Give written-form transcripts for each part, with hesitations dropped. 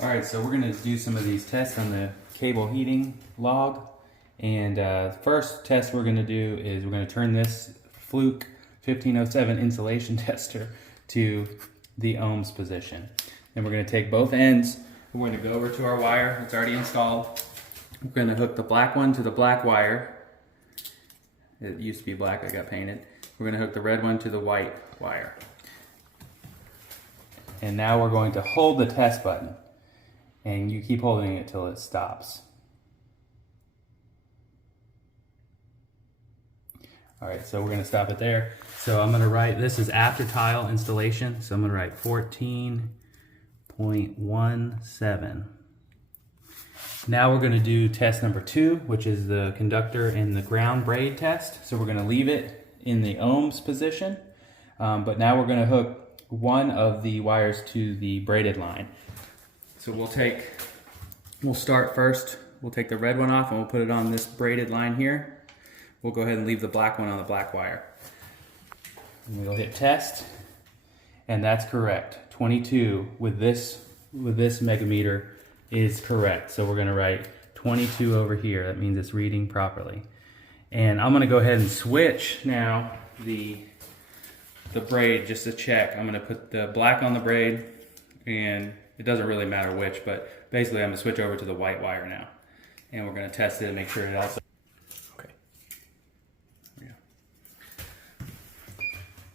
Alright, so we're going to do some of these tests on the cable heating log. And first test we're going to do is we're going to turn this Fluke 1507 insulation tester to the ohms position. And we're going to take both ends. We're going to go over to our wire. It's already installed. We're going to hook the black one to the black wire. It used to be black, I got painted. We're going to hook the red one to the white wire. And now we're going to hold the test button. And you keep holding it till it stops. All right, so we're gonna stop it there. So I'm gonna write, this is after tile installation, so I'm gonna write 14.17. Now we're gonna do test number 2, which is the conductor and the ground braid test. So we're gonna leave it in the ohms position, but now we're gonna hook one of the wires to the braided line. So we'll start first, we'll take the red one off and we'll put it on this braided line here. We'll go ahead and leave the black one on the black wire. And we'll hit test, and that's correct. 22 with this megameter is correct. So we're gonna write 22 over here. That means it's reading properly. And I'm gonna go ahead and switch now the braid just to check. I'm gonna put the black on the braid, and it doesn't really matter which, but basically I'm gonna switch over to the white wire now. And we're gonna test it and make sure it also, okay. There we go.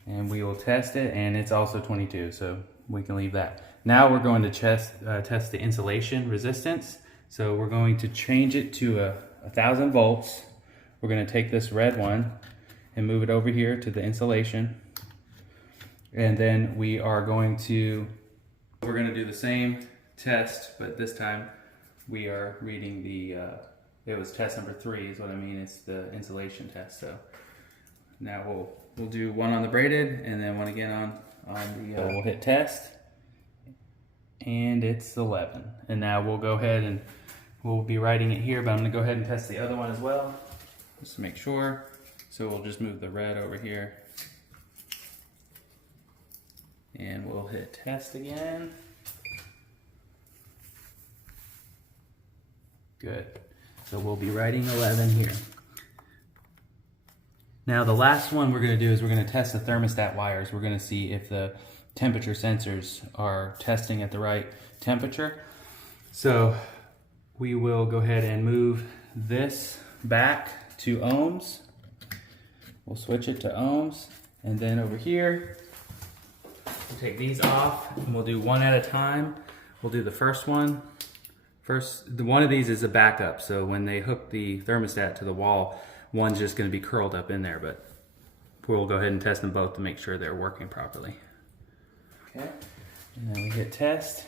And we will test it, and it's also 22, so we can leave that. Now we're going to test the insulation resistance. So we're going to change it to 1,000 volts. We're gonna take this red one and move it over here to the insulation. And then we are going to, we're going to do the same test, but this time we are reading the, it was test number 3 is what I mean, it's the insulation test. So now we'll do one on the braided and then one again on the, we'll hit test, and it's 11. And now we'll go ahead and we'll be writing it here, but I'm going to go ahead and test the other one as well, just to make sure. So we'll just move the red over here. And we'll hit test again. Good. So we'll be writing 11 here. Now the last one we're going to do is we're going to test the thermostat wires. We're going to see if the temperature sensors are testing at the right temperature. So we will go ahead and move this back to ohms. We'll switch it to ohms, and then over here we'll take these off and we'll do one at a time. We'll do the first one. One of these is a backup, so when they hook the thermostat to the wall, one's just going to be curled up in there, but we'll go ahead and test them both to make sure they're working properly. Okay, and then we hit test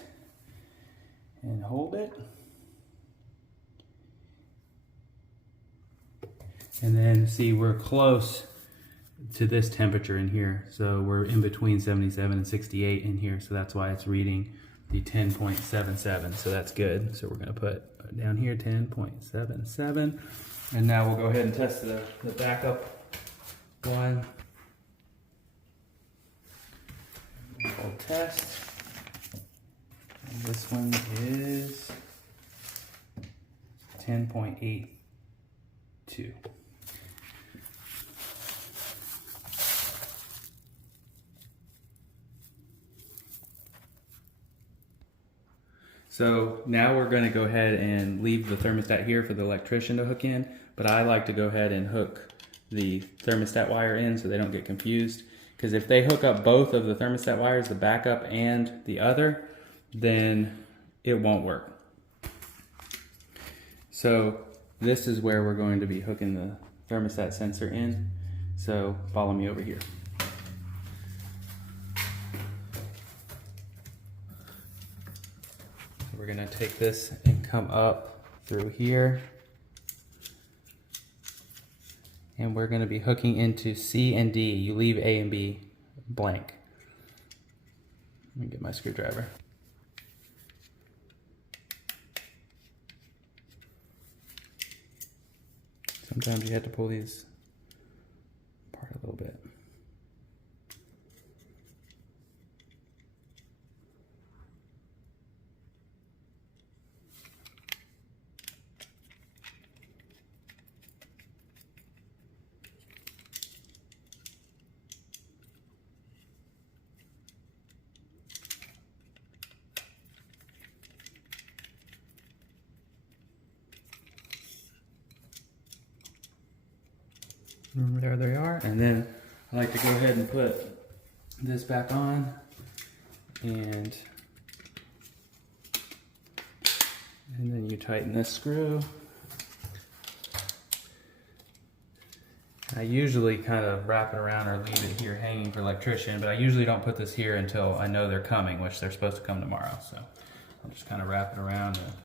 and hold it. And then see, we're close to this temperature in here. So we're in between 77 and 68 in here. So that's why it's reading the 10.77. So that's good. So we're going to put down here 10.77. And now we'll go ahead and test the backup one. We'll test. And this one is 10.82. So now we're going to go ahead and leave the thermostat here for the electrician to hook in, but I like to go ahead and hook the thermostat wire in so they don't get confused. Because if they hook up both of the thermostat wires, the backup and the other, then it won't work. So this is where we're going to be hooking the thermostat sensor in. So follow me over here. We're going to take this and come up through here, and we're going to be hooking into C and D. You leave A and B blank. Let me get my screwdriver. Sometimes you have to pull these apart a little bit. There they are. And then I like to go ahead and put this back on, and then you tighten this screw. I usually kind of wrap it around or leave it here hanging for electrician, but I usually don't put this here until I know they're coming, which they're supposed to come tomorrow. So I'll just kind of wrap it around and